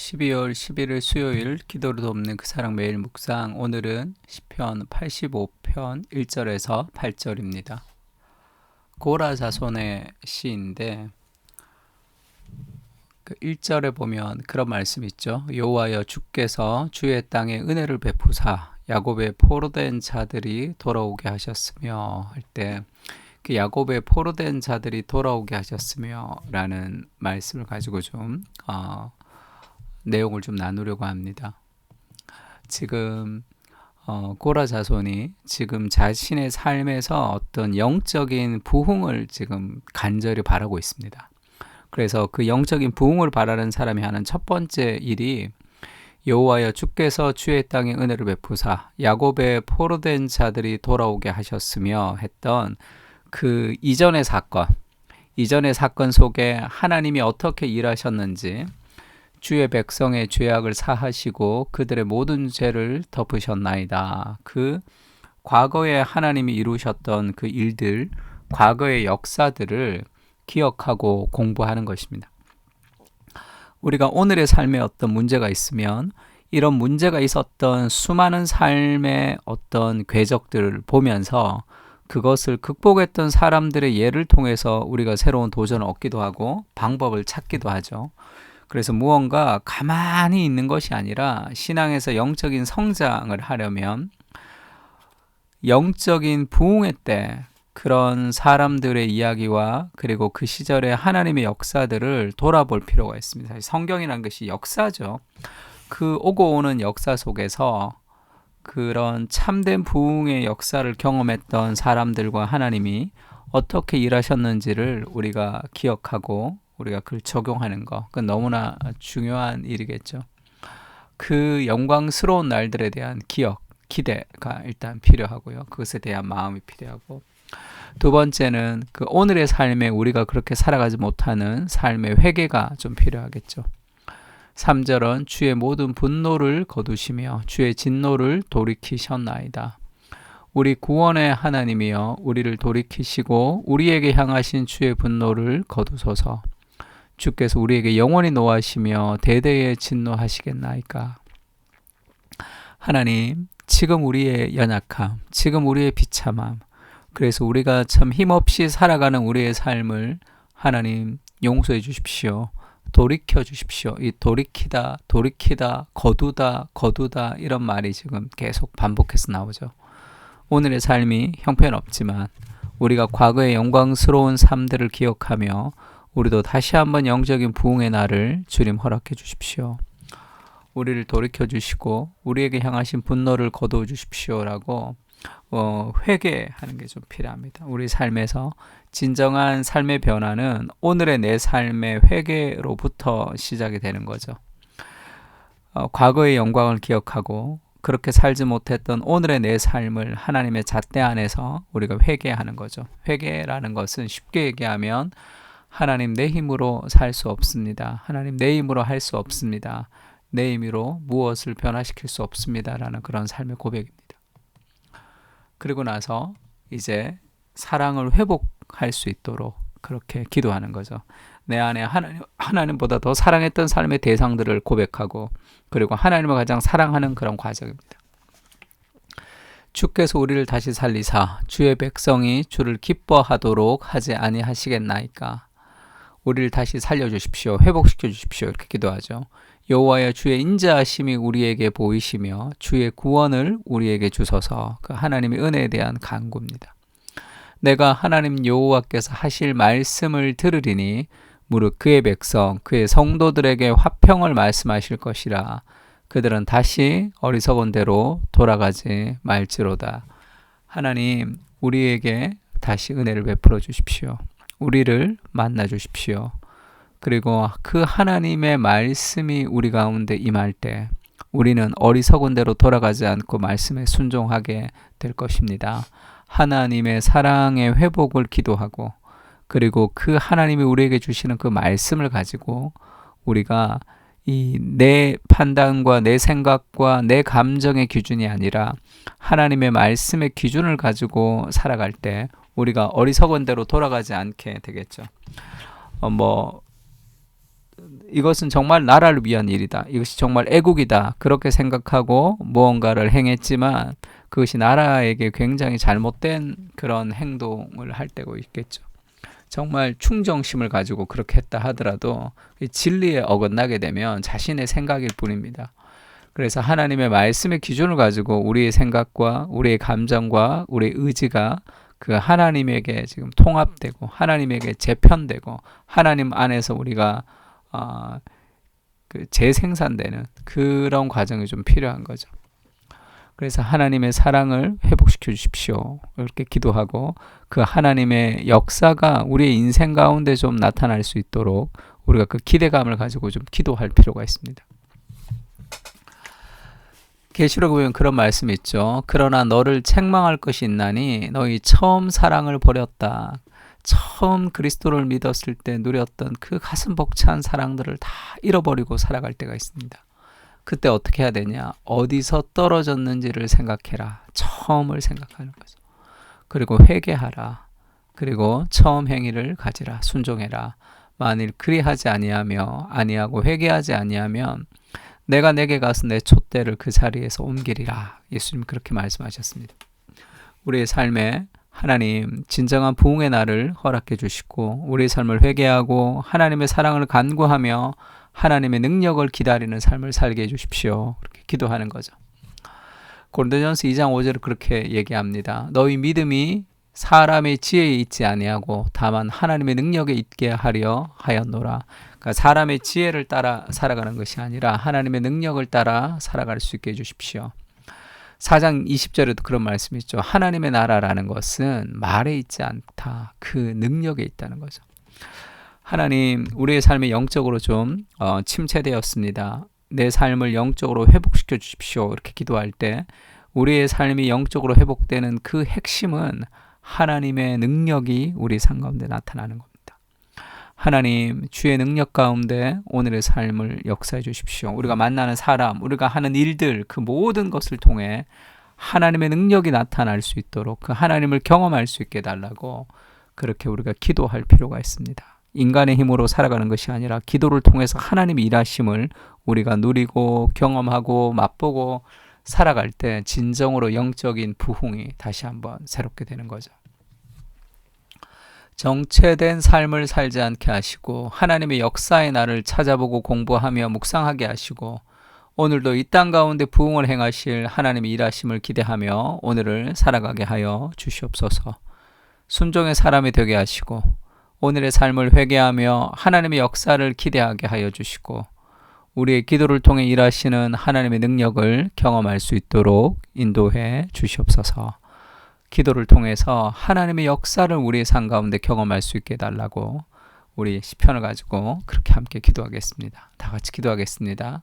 12월 11일 수요일 기도를 돕는 그 사랑 매일 묵상. 오늘은 시편 85편 1절에서 8절입니다. 고라 자손의 시인데 그 1절에 보면 그런 말씀이 있죠. 여호와여 주께서 주의 땅에 은혜를 베푸사 야곱의 포로된 자들이 돌아오게 하셨으며 할 때 그 야곱의 포로된 자들이 돌아오게 하셨으며 라는 말씀을 가지고 좀 내용을 좀 나누려고 합니다. 지금 고라 자손이 지금 자신의 삶에서 어떤 영적인 부흥을 지금 간절히 바라고 있습니다. 그래서 그 영적인 부흥을 바라는 사람이 하는 첫 번째 일이 여호와여 주께서 주의 땅에 은혜를 베푸사 야곱의 포로된 자들이 돌아오게 하셨으며 했던 그 이전의 사건 속에 하나님이 어떻게 일하셨는지, 주의 백성의 죄악을 사하시고 그들의 모든 죄를 덮으셨나이다. 그 과거에 하나님이 이루셨던 그 일들, 과거의 역사들을 기억하고 공부하는 것입니다. 우리가 오늘의 삶에 어떤 문제가 있으면 이런 문제가 있었던 수많은 삶의 어떤 궤적들을 보면서 그것을 극복했던 사람들의 예를 통해서 우리가 새로운 도전을 얻기도 하고 방법을 찾기도 하죠. 그래서 무언가 가만히 있는 것이 아니라 신앙에서 영적인 성장을 하려면 영적인 부흥의 때 그런 사람들의 이야기와 그리고 그 시절의 하나님의 역사들을 돌아볼 필요가 있습니다. 사실 성경이라는 것이 역사죠. 그 오고 오는 역사 속에서 그런 참된 부흥의 역사를 경험했던 사람들과 하나님이 어떻게 일하셨는지를 우리가 기억하고 우리가 그걸 적용하는 거, 그건 너무나 중요한 일이겠죠. 그 영광스러운 날들에 대한 기억, 기대가 일단 필요하고요. 그것에 대한 마음이 필요하고, 두 번째는 그 오늘의 삶에 우리가 그렇게 살아가지 못하는 삶의 회개가 좀 필요하겠죠. 3절은 주의 모든 분노를 거두시며 주의 진노를 돌이키셨나이다. 우리 구원의 하나님이여 우리를 돌이키시고 우리에게 향하신 주의 분노를 거두소서. 주께서 우리에게 영원히 노하시며 대대에 진노하시겠나이까. 하나님, 지금 우리의 연약함, 지금 우리의 비참함, 그래서 우리가 참 힘없이 살아가는 우리의 삶을 하나님 용서해 주십시오. 돌이켜 주십시오. 이 돌이키다, 거두다 이런 말이 지금 계속 반복해서 나오죠. 오늘의 삶이 형편없지만 우리가 과거의 영광스러운 삶들을 기억하며 우리도 다시 한번 영적인 부흥의 날을 주님 허락해 주십시오. 우리를 돌이켜 주시고 우리에게 향하신 분노를 거두어 주십시오라고 회개하는 게 좀 필요합니다. 우리 삶에서 진정한 삶의 변화는 오늘의 내 삶의 회개로부터 시작이 되는 거죠. 과거의 영광을 기억하고 그렇게 살지 못했던 오늘의 내 삶을 하나님의 잣대 안에서 우리가 회개하는 거죠. 회개라는 것은 쉽게 얘기하면 하나님 내 힘으로 살 수 없습니다. 하나님 내 힘으로 할 수 없습니다. 내 힘으로 무엇을 변화시킬 수 없습니다. 라는 그런 삶의 고백입니다. 그리고 나서 이제 사랑을 회복할 수 있도록 그렇게 기도하는 거죠. 내 안에 하나님보다 더 사랑했던 삶의 대상들을 고백하고 그리고 하나님을 가장 사랑하는 그런 과정입니다. 주께서 우리를 다시 살리사 주의 백성이 주를 기뻐하도록 하지 아니하시겠나이까. 우리를 다시 살려주십시오. 회복시켜 주십시오. 이렇게 기도하죠. 여호와여 주의 인자하심이 우리에게 보이시며 주의 구원을 우리에게 주소서. 그 하나님의 은혜에 대한 간구입니다. 내가 하나님 여호와께서 하실 말씀을 들으리니 무릇 그의 백성 그의 성도들에게 화평을 말씀하실 것이라. 그들은 다시 어리석은 대로 돌아가지 말지로다. 하나님 우리에게 다시 은혜를 베풀어 주십시오. 우리를 만나 주십시오. 그리고 그 하나님의 말씀이 우리 가운데 임할 때 우리는 어리석은 대로 돌아가지 않고 말씀에 순종하게 될 것입니다. 하나님의 사랑의 회복을 기도하고 그리고 그 하나님이 우리에게 주시는 그 말씀을 가지고 우리가 이 내 판단과 내 생각과 내 감정의 기준이 아니라 하나님의 말씀의 기준을 가지고 살아갈 때 우리가 어리석은 대로 돌아가지 않게 되겠죠. 이것은 정말 나라를 위한 일이다. 이것이 정말 애국이다. 그렇게 생각하고 무언가를 행했지만 그것이 나라에게 굉장히 잘못된 그런 행동을 할 때가 있겠죠. 정말 충정심을 가지고 그렇게 했다 하더라도 진리에 어긋나게 되면 자신의 생각일 뿐입니다. 그래서 하나님의 말씀의 기준을 가지고 우리의 생각과 우리의 감정과 우리의 의지가 그 하나님에게 지금 통합되고 하나님에게 재편되고 하나님 안에서 우리가 그 재생산되는 그런 과정이 좀 필요한 거죠. 그래서 하나님의 사랑을 회복시켜 주십시오. 이렇게 기도하고 그 하나님의 역사가 우리의 인생 가운데 좀 나타날 수 있도록 우리가 그 기대감을 가지고 좀 기도할 필요가 있습니다. 계시록에 보면 그런 말씀이 있죠. 그러나 너를 책망할 것이 있나니 너희 처음 사랑을 버렸다. 처음 그리스도를 믿었을 때 누렸던 그 가슴 벅찬 사랑들을 다 잃어버리고 살아갈 때가 있습니다. 그때 어떻게 해야 되냐? 어디서 떨어졌는지를 생각해라. 처음을 생각하는 거죠. 그리고 회개하라. 그리고 처음 행위를 가지라. 순종해라. 만일 그리하지 아니하고 회개하지 아니하면 내가 내게 가서 내 촛대를 그 자리에서 옮기리라. 예수님 그렇게 말씀하셨습니다. 우리의 삶에 하나님 진정한 부흥의 날을 허락해 주시고 우리의 삶을 회개하고 하나님의 사랑을 간구하며 하나님의 능력을 기다리는 삶을 살게 해 주십시오. 그렇게 기도하는 거죠. 고린도전서 2장 5절을 그렇게 얘기합니다. 너희 믿음이 사람의 지혜에 있지 아니하고 다만 하나님의 능력에 있게 하려 하였노라. 그러니까 사람의 지혜를 따라 살아가는 것이 아니라 하나님의 능력을 따라 살아갈 수 있게 해주십시오. 4장 20절에도 그런 말씀이 있죠. 하나님의 나라라는 것은 말에 있지 않다. 그 능력에 있다는 거죠. 하나님, 우리의 삶이 영적으로 좀 침체되었습니다. 내 삶을 영적으로 회복시켜 주십시오. 이렇게 기도할 때 우리의 삶이 영적으로 회복되는 그 핵심은 하나님의 능력이 우리 삶 가운데 나타나는 겁니다. 하나님, 주의 능력 가운데 오늘의 삶을 역사해 주십시오. 우리가 만나는 사람, 우리가 하는 일들, 그 모든 것을 통해 하나님의 능력이 나타날 수 있도록 그 하나님을 경험할 수 있게 해달라고 그렇게 우리가 기도할 필요가 있습니다. 인간의 힘으로 살아가는 것이 아니라 기도를 통해서 하나님의 일하심을 우리가 누리고 경험하고 맛보고 살아갈 때 진정으로 영적인 부흥이 다시 한번 새롭게 되는 거죠. 정체된 삶을 살지 않게 하시고 하나님의 역사의 날을 찾아보고 공부하며 묵상하게 하시고 오늘도 이 땅 가운데 부흥을 행하실 하나님의 일하심을 기대하며 오늘을 살아가게 하여 주시옵소서. 순종의 사람이 되게 하시고 오늘의 삶을 회개하며 하나님의 역사를 기대하게 하여 주시고 우리의 기도를 통해 일하시는 하나님의 능력을 경험할 수 있도록 인도해 주시옵소서. 기도를 통해서 하나님의 역사를 우리의 삶 가운데 경험할 수 있게 해달라고 우리 시편을 가지고 그렇게 함께 기도하겠습니다. 다 같이 기도하겠습니다.